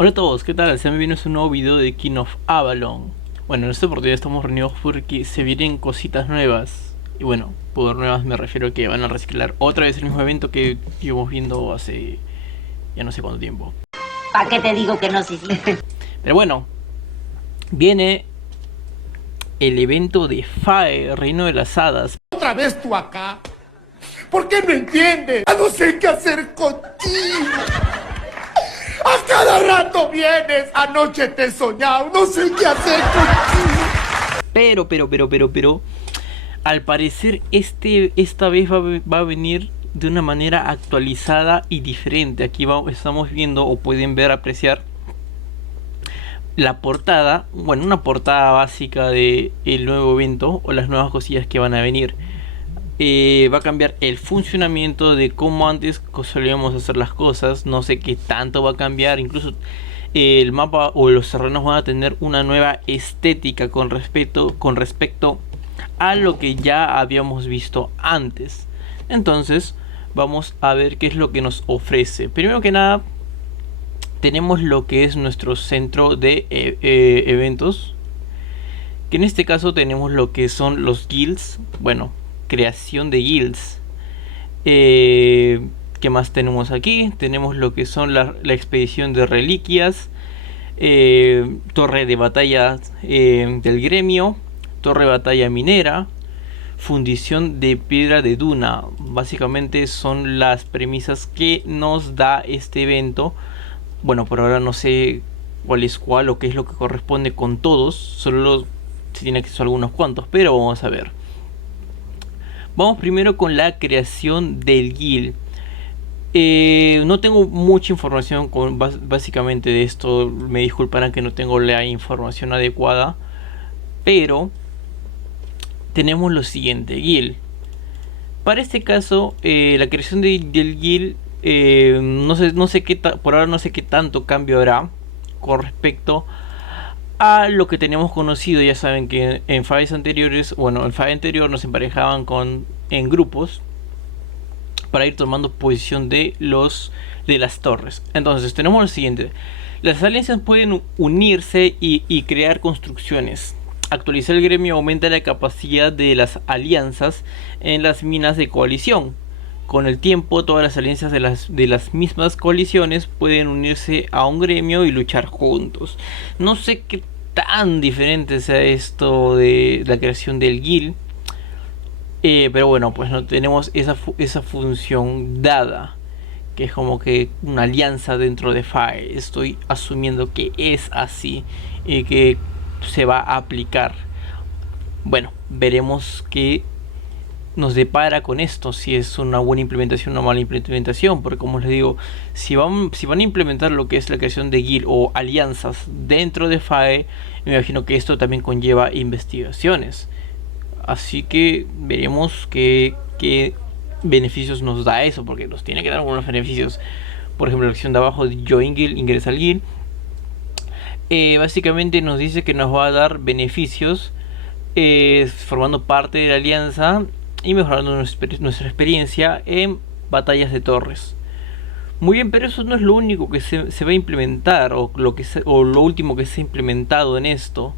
Hola a todos, ¿qué tal? Sean bienvenidos a un nuevo video de King of Avalon. Bueno, en esta oportunidad estamos reunidos porque se vienen cositas nuevas. Y bueno, por nuevas me refiero a que van a reciclar otra vez el mismo evento que llevamos viendo hace ya no sé cuánto tiempo. ¿Para qué te digo que no, sí? Pero bueno, viene el evento de Fae, Reino de las Hadas. Otra vez tú acá. ¿Por qué no entiendes? Ya no sé qué hacer contigo. A cada rato vienes. Anoche te he soñado. No sé qué hacer contigo. Pero, al parecer esta vez va a venir de una manera actualizada y diferente. Aquí estamos viendo o pueden ver, apreciar la portada, bueno, una portada básica de el nuevo evento o las nuevas cosillas que van a venir. Va a cambiar el funcionamiento de cómo antes solíamos hacer las cosas. No sé qué tanto va a cambiar. Incluso el mapa o los terrenos van a tener una nueva estética con respecto a lo que ya habíamos visto antes. Entonces vamos a ver qué es lo que nos ofrece. Primero que nada, tenemos lo que es nuestro centro de eventos, que en este caso tenemos lo que son los guilds. Bueno, creación de guilds. ¿Qué más tenemos aquí? Tenemos lo que son la expedición de reliquias, torre de batalla del gremio, torre de batalla minera, fundición de piedra de duna. Básicamente son las premisas que nos da este evento. Bueno, por ahora no sé cuál es cuál o qué es lo que corresponde con todos. Solo se tiene acceso a algunos cuantos, pero vamos a ver. Vamos primero con la creación del guild. No tengo mucha información básicamente de esto. Me disculparán que no tengo la información adecuada. Pero tenemos lo siguiente, guild. Para este caso, la creación del guild, no sé qué por ahora no sé qué tanto cambio habrá con respecto a lo que tenemos conocido. Ya saben que en fases anteriores, bueno, en fase anterior nos emparejaban en grupos para ir tomando posición de las torres. Entonces tenemos lo siguiente: las alianzas pueden unirse y crear construcciones. Actualizar el gremio aumenta la capacidad de las alianzas en las minas de coalición. Con el tiempo, todas las alianzas de las mismas coaliciones pueden unirse a un gremio y luchar juntos. No sé qué tan diferente sea esto de la creación del guild. Pero bueno, pues no tenemos esa función dada, que es como que una alianza dentro de Fae. Estoy asumiendo que es así y que se va a aplicar. Bueno, veremos qué nos depara con esto, si es una buena implementación o una mala implementación, porque como les digo, si van a implementar lo que es la creación de guild o alianzas dentro de FAE, me imagino que esto también conlleva investigaciones, así que veremos qué beneficios nos da eso, porque nos tiene que dar algunos beneficios. Por ejemplo, la opción de abajo de Join Guild, ingresa al guild, básicamente nos dice que nos va a dar beneficios formando parte de la alianza y mejorando nuestra experiencia en batallas de torres. Muy bien, pero eso no es lo único que se va a implementar o lo último que se ha implementado en esto.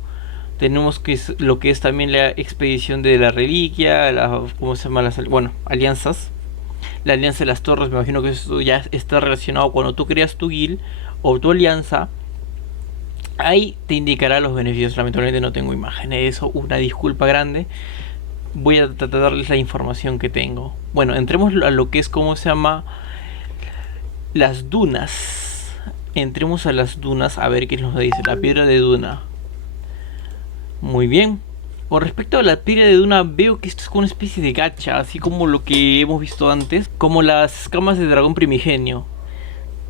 Tenemos lo que es también la expedición de la reliquia, ¿cómo se llama? Bueno, alianzas. La alianza de las torres, me imagino que eso ya está relacionado cuando tú creas tu guild o tu alianza. Ahí te indicará los beneficios. Lamentablemente no tengo imagen de eso, una disculpa grande. Voy a tratar de darles la información que tengo. Bueno, entremos a lo que es, ¿cómo se llama? Las dunas. Entremos a las dunas a ver qué nos dice. La piedra de duna. Muy bien. Con respecto a la piedra de duna, veo que esto es como una especie de gacha, así como lo que hemos visto antes, como las escamas de dragón primigenio.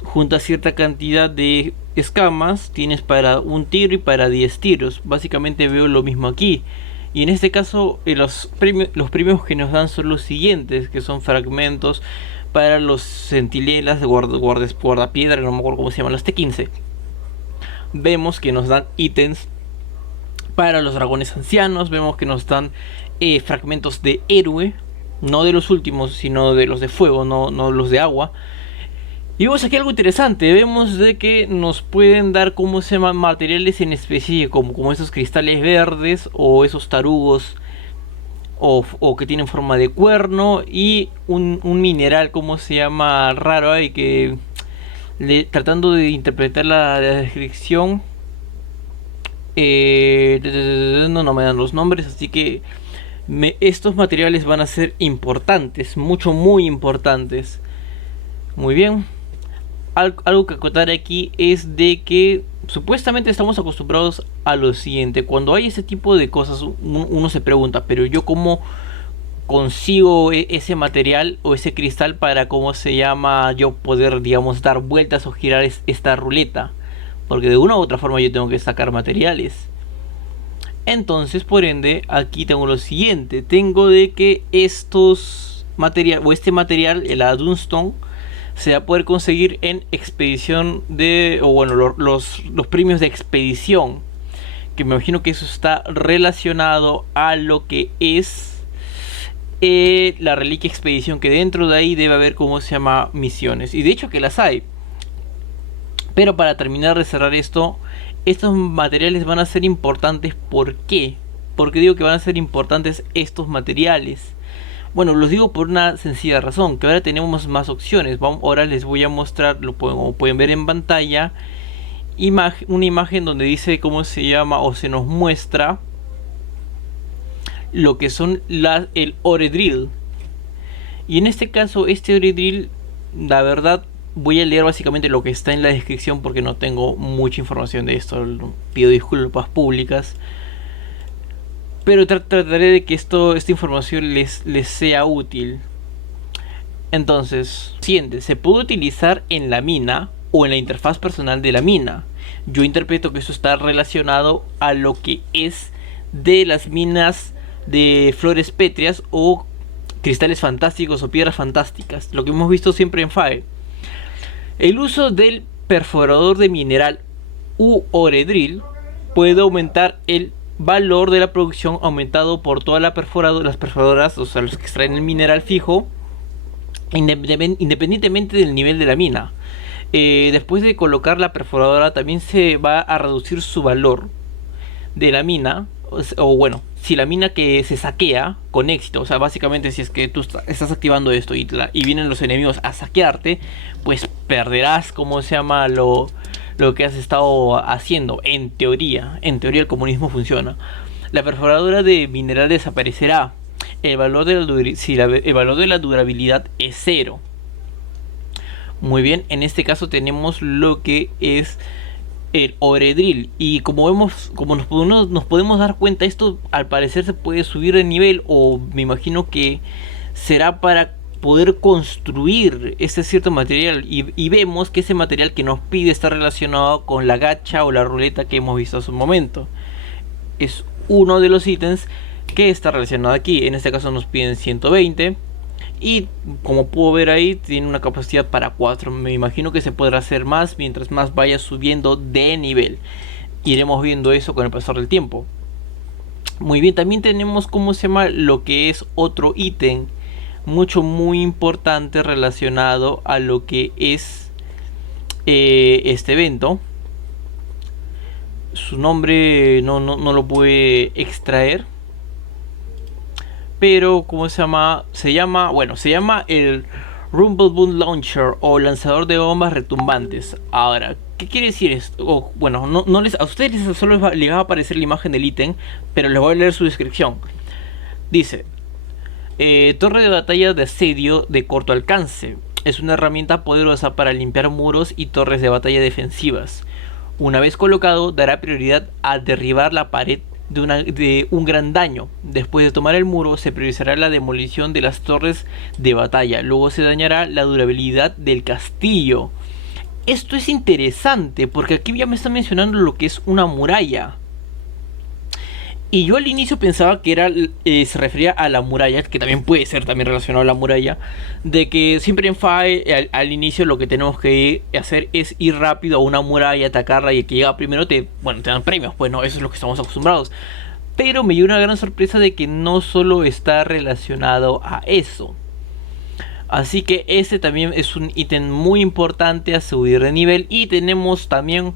Junta cierta cantidad de escamas, tienes para un tiro y para 10 tiros. Básicamente veo lo mismo aquí. Y en este caso los premios que nos dan son los siguientes, que son fragmentos para los centinelas de guardapiedra, no me acuerdo cómo se llaman, las T15. Vemos que nos dan ítems para los dragones ancianos. Vemos que nos dan fragmentos de héroe, no de los últimos, sino de los de fuego, no los de agua. Y vemos aquí algo interesante, vemos de que nos pueden dar, ¿cómo se llaman? Materiales en especie, como esos cristales verdes o esos tarugos o que tienen forma de cuerno, y un mineral, ¿cómo se llama? Raro ahí, que tratando de interpretar la descripción, no me dan los nombres, así que estos materiales van a ser importantes, muy importantes. Muy bien. Algo que acotar aquí es de que supuestamente estamos acostumbrados a lo siguiente: cuando hay ese tipo de cosas, uno se pregunta, pero yo cómo consigo ese material o ese cristal para, ¿cómo se llama?, yo poder, digamos, dar vueltas o girar esta ruleta, porque de una u otra forma yo tengo que sacar materiales. Entonces, por ende, aquí tengo lo siguiente: tengo de que estos materiales, o este material, el Dunstone, se va a poder conseguir en expedición de, o bueno, los premios de expedición, que me imagino que eso está relacionado a lo que es la reliquia expedición, que dentro de ahí debe haber, ¿cómo se llama?, misiones, y de hecho que las hay. Pero para terminar de cerrar esto, estos materiales van a ser importantes. ¿Por qué? ¿Por qué digo que van a ser importantes estos materiales? Bueno, los digo por una sencilla razón, que ahora tenemos más opciones. Ahora les voy a mostrar, como pueden ver en pantalla, una imagen donde dice, ¿cómo se llama?, o se nos muestra lo que son el Ore Drill. Y en este caso, este Ore Drill, la verdad, voy a leer básicamente lo que está en la descripción porque no tengo mucha información de esto. Pido disculpas públicas, pero trataré de que esta información les sea útil. Entonces, siguiente: se puede utilizar en la mina o en la interfaz personal de la mina. Yo interpreto que eso está relacionado a lo que es de las minas de flores pétreas o cristales fantásticos o piedras fantásticas, lo que hemos visto siempre en FAE. El uso del perforador de mineral u Ore Drill puede aumentar el valor de la producción aumentado por todas las perforadoras, o sea, los que extraen el mineral fijo, independientemente del nivel de la mina. Después de colocar la perforadora, también se va a reducir su valor de la mina, o bueno, si la mina que se saquea con éxito, o sea, básicamente si es que tú estás activando esto y vienen los enemigos a saquearte, pues perderás, ¿cómo se llama?, lo que has estado haciendo. En teoría el comunismo funciona. La perforadora de mineral desaparecerá. El valor de la durabilidad es 0. Muy bien, en este caso tenemos lo que es el Ore Drill, y como nos podemos dar cuenta, esto al parecer se puede subir de nivel, o me imagino que será para poder construir ese cierto material, y vemos que ese material que nos pide está relacionado con la gacha o la ruleta que hemos visto hace un momento. Es uno de los ítems que está relacionado aquí. En este caso nos piden 120, y como puedo ver ahí, tiene una capacidad para 4. Me imagino que se podrá hacer más mientras más vaya subiendo de nivel. Iremos viendo eso con el pasar del tiempo. Muy bien, también tenemos, ¿cómo se llama?, lo que es otro ítem muy importante relacionado a lo que es este evento. Su nombre no lo pude extraer, pero ¿cómo se llama? Se llama el Rumble Boom Launcher, o lanzador de bombas retumbantes. Ahora, ¿qué quiere decir esto? Bueno, a ustedes solo les va a aparecer la imagen del ítem, pero les voy a leer su descripción. Dice: torre de batalla de asedio de corto alcance. Es una herramienta poderosa para limpiar muros y torres de batalla defensivas. Una vez colocado, dará prioridad a derribar la pared de un gran daño. Después de tomar el muro, se priorizará la demolición de las torres de batalla. Luego se dañará la durabilidad del castillo. Esto es interesante porque aquí ya me está mencionando lo que es una muralla. Y yo al inicio pensaba que se refería a la muralla, que también puede ser también relacionado a la muralla, de que siempre en FAE al inicio lo que tenemos que hacer es ir rápido a una muralla, atacarla, y el que llega primero te dan premios. Bueno, eso es lo que estamos acostumbrados. Pero me dio una gran sorpresa de que no solo está relacionado a eso. Así que este también es un ítem muy importante a subir de nivel. Y tenemos también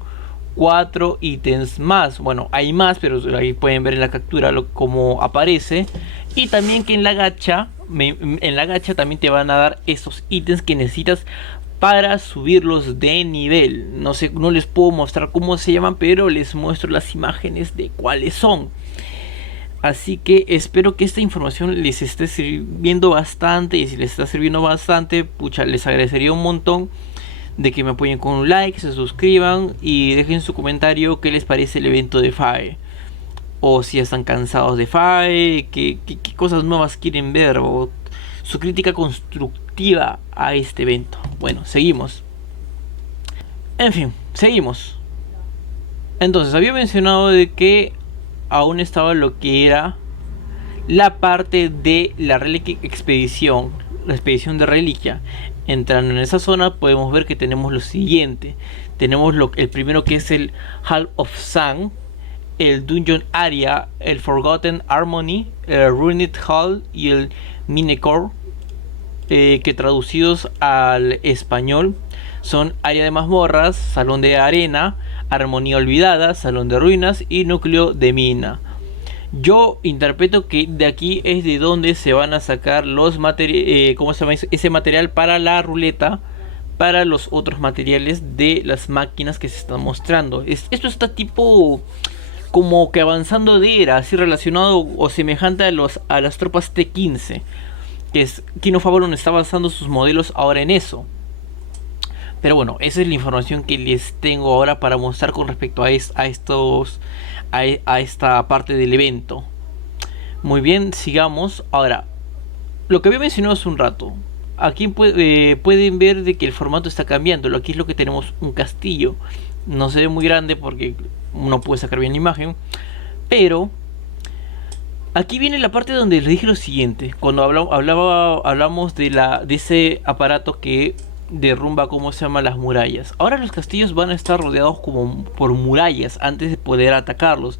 4 ítems más. Bueno, hay más, pero ahí pueden ver en la captura cómo aparece. Y también que en la gacha también te van a dar esos ítems que necesitas para subirlos de nivel. No sé, no les puedo mostrar cómo se llaman, pero les muestro las imágenes de cuáles son. Así que espero que esta información les esté sirviendo bastante. Y si les está sirviendo bastante, pucha, les agradecería un montón de que me apoyen con un like, se suscriban y dejen su comentario qué les parece el evento de FAE. O si están cansados de FAE, qué cosas nuevas quieren ver, o su crítica constructiva a este evento. Bueno, seguimos. En fin, seguimos. Entonces, había mencionado de que aún estaba lo que era la parte de la expedición, la expedición de reliquia. Entrando en esa zona podemos ver que tenemos lo siguiente. Tenemos el primero, que es el Hall of Sun, el Dungeon Area, el Forgotten Harmony, el Ruined Hall y el Minecore, que traducidos al español son área de mazmorras, salón de arena, armonía olvidada, salón de ruinas y núcleo de mina. Yo interpreto que de aquí es de donde se van a sacar los materiales, ¿cómo se llama? Ese material para la ruleta, para los otros materiales de las máquinas que se están mostrando. Esto está tipo como que avanzando de era, así relacionado o semejante a las tropas T-15, que es King of Avalon está avanzando sus modelos ahora en eso. Pero bueno, esa es la información que les tengo ahora para mostrar con respecto a esta parte del evento. Muy bien, sigamos. Ahora, lo que había mencionado hace un rato. Aquí pueden ver de que el formato está cambiando. Aquí es lo que tenemos, un castillo. No se ve muy grande porque no puede sacar bien la imagen. Pero aquí viene la parte donde les dije lo siguiente. Cuando hablamos de ese aparato que derrumba, ¿cómo se llama?, las murallas. Ahora los castillos van a estar rodeados como por murallas antes de poder atacarlos.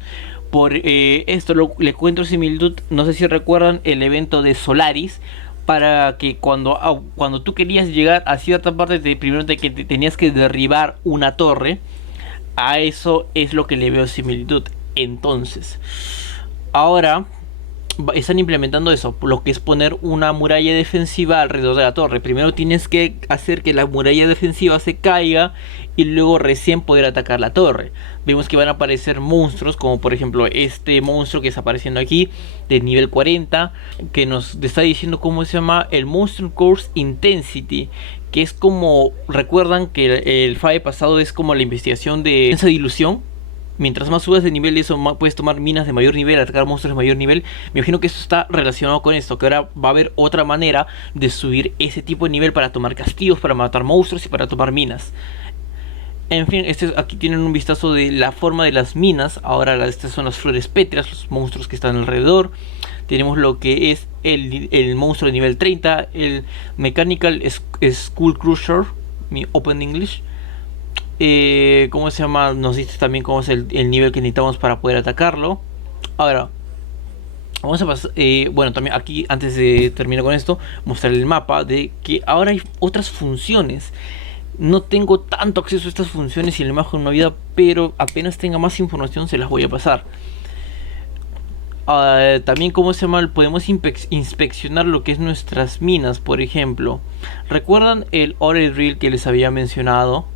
Por esto le encuentro similitud, no sé si recuerdan el evento de Solaris, para que cuando tú querías llegar a cierta parte, primero que tenías que derribar una torre. A eso es lo que le veo similitud. Entonces, ahora están implementando eso, lo que es poner una muralla defensiva alrededor de la torre. Primero tienes que hacer que la muralla defensiva se caiga y luego recién poder atacar la torre. Vemos que van a aparecer monstruos, como por ejemplo este monstruo que está apareciendo aquí de nivel 40, que nos está diciendo cómo se llama, el Monster Course Intensity, que es como, recuerdan que el FAE pasado es como la investigación de esa ilusión. Mientras más subas de nivel, eso puedes tomar minas de mayor nivel, atacar monstruos de mayor nivel. Me imagino que esto está relacionado con esto, que ahora va a haber otra manera de subir ese tipo de nivel para tomar castillos, para matar monstruos y para tomar minas. En fin, aquí tienen un vistazo de la forma de las minas. Ahora estas son las flores pétreas, los monstruos que están alrededor. Tenemos lo que es el monstruo de nivel 30, el Mechanical Skull Crusher, mi Open English. ¿Cómo se llama? Nos dice también cómo es el nivel que necesitamos para poder atacarlo. Ahora vamos a pasar, bueno, también aquí, antes de terminar con esto, mostrar el mapa de que ahora hay otras funciones. No tengo tanto acceso a estas funciones y la imagen no vida, pero apenas tenga más información se las voy a pasar. También, ¿cómo se llama? Podemos inspeccionar lo que es nuestras minas, por ejemplo. ¿Recuerdan el Ore Drill que les había mencionado?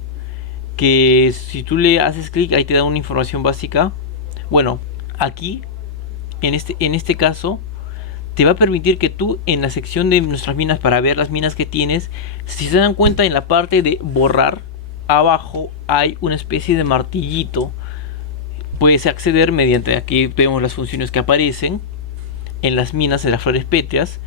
Que si tú le haces clic ahí te da una información básica. Bueno, aquí en este caso te va a permitir que tú, en la sección de nuestras minas, para ver las minas que tienes, si se dan cuenta, en la parte de borrar abajo hay una especie de martillito. Puedes acceder mediante, aquí vemos las funciones que aparecen en las minas de las flores pétreas.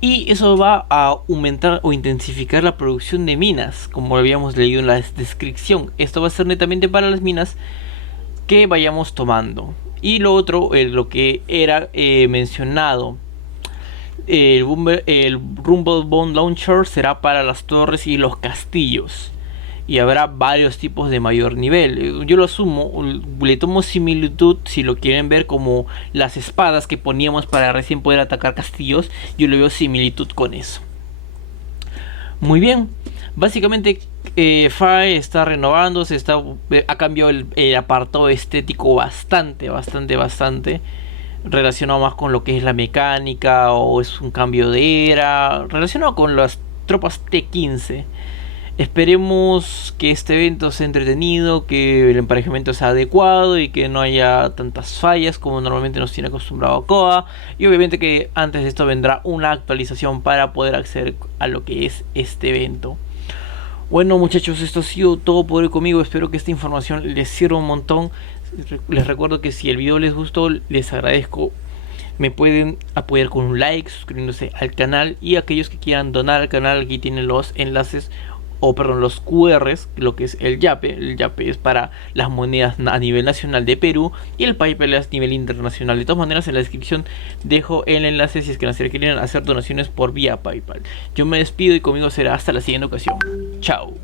Y eso va a aumentar o intensificar la producción de minas, como habíamos leído en la descripción. Esto va a ser netamente para las minas que vayamos tomando. Y lo otro, lo que era mencionado, el Rumble Bomb Launcher será para las torres y los castillos. Y habrá varios tipos de mayor nivel. Yo lo asumo, le tomo similitud, si lo quieren ver, como las espadas que poníamos para recién poder atacar castillos. Yo le veo similitud con eso. Muy bien. Básicamente FAE está renovándose, ha cambiado el apartado estético bastante relacionado más con lo que es la mecánica o es un cambio de era relacionado con las tropas T-15. Esperemos que este evento sea entretenido, que el emparejamiento sea adecuado y que no haya tantas fallas como normalmente nos tiene acostumbrado KOA. Y obviamente que antes de esto vendrá una actualización para poder acceder a lo que es este evento. Bueno muchachos, esto ha sido todo por hoy conmigo. Espero que esta información les sirva un montón. Les recuerdo que si el video les gustó, les agradezco. Me pueden apoyar con un like, suscribiéndose al canal. Y aquellos que quieran donar al canal, aquí tienen los enlaces, o perdón, los QRs, lo que es el Yape. El Yape es para las monedas a nivel nacional de Perú y el PayPal es a nivel internacional. De todas maneras, en la descripción dejo el enlace si es que quieren hacer donaciones por vía PayPal. Yo me despido y conmigo será hasta la siguiente ocasión. Chao.